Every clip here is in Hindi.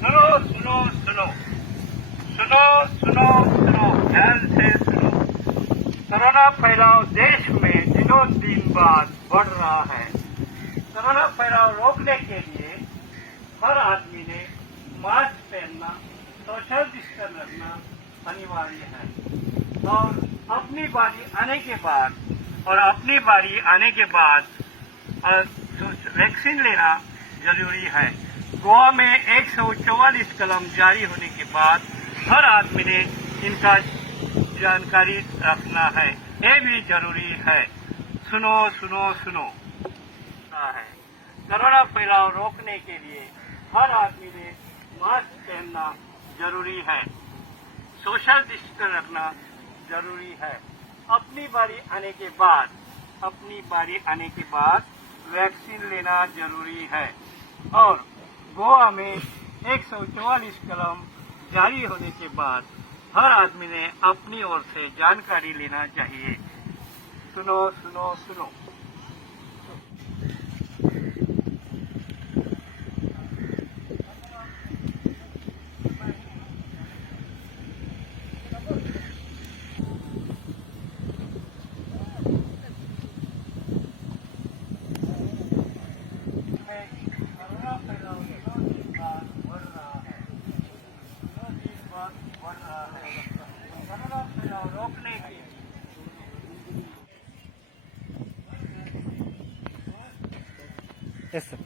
सुनो सुनो सुनो सुनो सुनो सुनो ध्यान से सुनो। कोरोना फैलाव देश में दिनों दिन बाद बढ़ रहा है। कोरोना फैलाव रोकने के लिए हर आदमी ने मास्क पहनना, सोशल डिस्टेंस रखना अनिवार्य है और अपनी बारी आने के बाद वैक्सीन लेना जरूरी है। गोवा में 144 कलम जारी होने के बाद हर आदमी ने इनका जानकारी रखना है, ये भी जरूरी है। सुनो सुनो सुनो है। कोरोना फैलाव रोकने के लिए हर आदमी ने मास्क पहनना जरूरी है, सोशल डिस्टेंस रखना जरूरी है। अपनी बारी आने के बाद वैक्सीन लेना जरूरी है और गोवा में 144 कलम जारी होने के बाद हर आदमी ने अपनी ओर से जानकारी लेना चाहिए। सुनो सुनो सुनो। कोरोना फैलाव दिनों दिन बाद बढ़ रहा है। कोरोना फैलाव रोकने के येस सर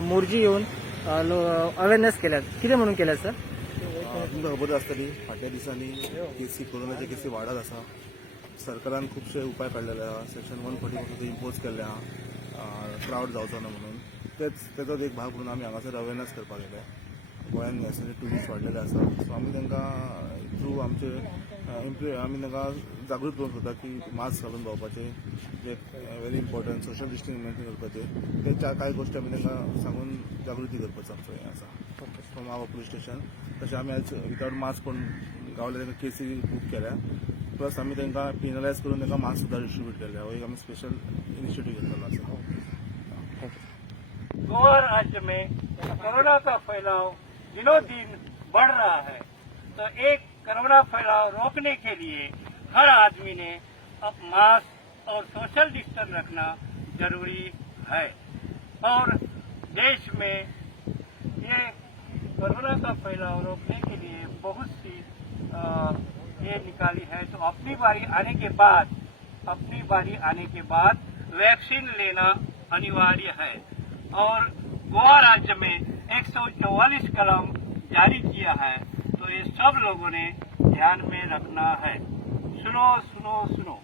मोर्जी येऊन अवेअरनेस केल्यात कितें म्हणून केल्यात सर? तुमकां खबर आसतली फाटल्या दिसांनी केसी कोरोनाचे केसी वाडत आसा. सरकारान खुबशे उपाय काडलेले आहा. सेक्शन 140 पासून इम्पोज केल्ले आहा क्रावड जावचो ना म्हणून. तेचोच एक भाग म्हणून आमी हांगासर अवेअरनेस करपाक गेले. गोंयांत नॅशनली टुरिस्ट वाडलेले आसा, सो आमी तांकां थ्रू आमचे आमी तांकां जागृत करून सोदता की मास्क घालून भोंवपाचें, जे very important social distance maintain करपाचें, ते कांय गोश्टी आमी तांकां सांगून जागृती करपाचो आमचो हें आसा फ्रॉम आवर पुलीस स्टेशन. तशें आमी आयज विदावट मास्क कोण गावले तांकां केसी बूक केल्या, प्लस आमी तांकां पेनलायज करून तांकां मास्क सुद्दां डिस्ट्रीब्यूट केल्या. हो एक आमी स्पेशल इनिशिएटीव घेतलेलो आसा. गोवा राज्य में कोरोना का फैलाव दिनों दिन बढ़ रहा है, तो एक कोरोना फैलाव रोकने के लिए हर आदमी ने अब मास्क और सोशल डिस्टेंस रखना जरूरी है और देश में ये कोरोना का फैलाव रोकने के लिए बहुत सी ये निकाली है। तो अपनी बारी आने के बाद वैक्सीन लेना अनिवार्य है और गोवा राज्य में 144 कलम जारी किया है, तो ये सब लोगों ने ध्यान में रखना है। सुनो सुनो सुनो।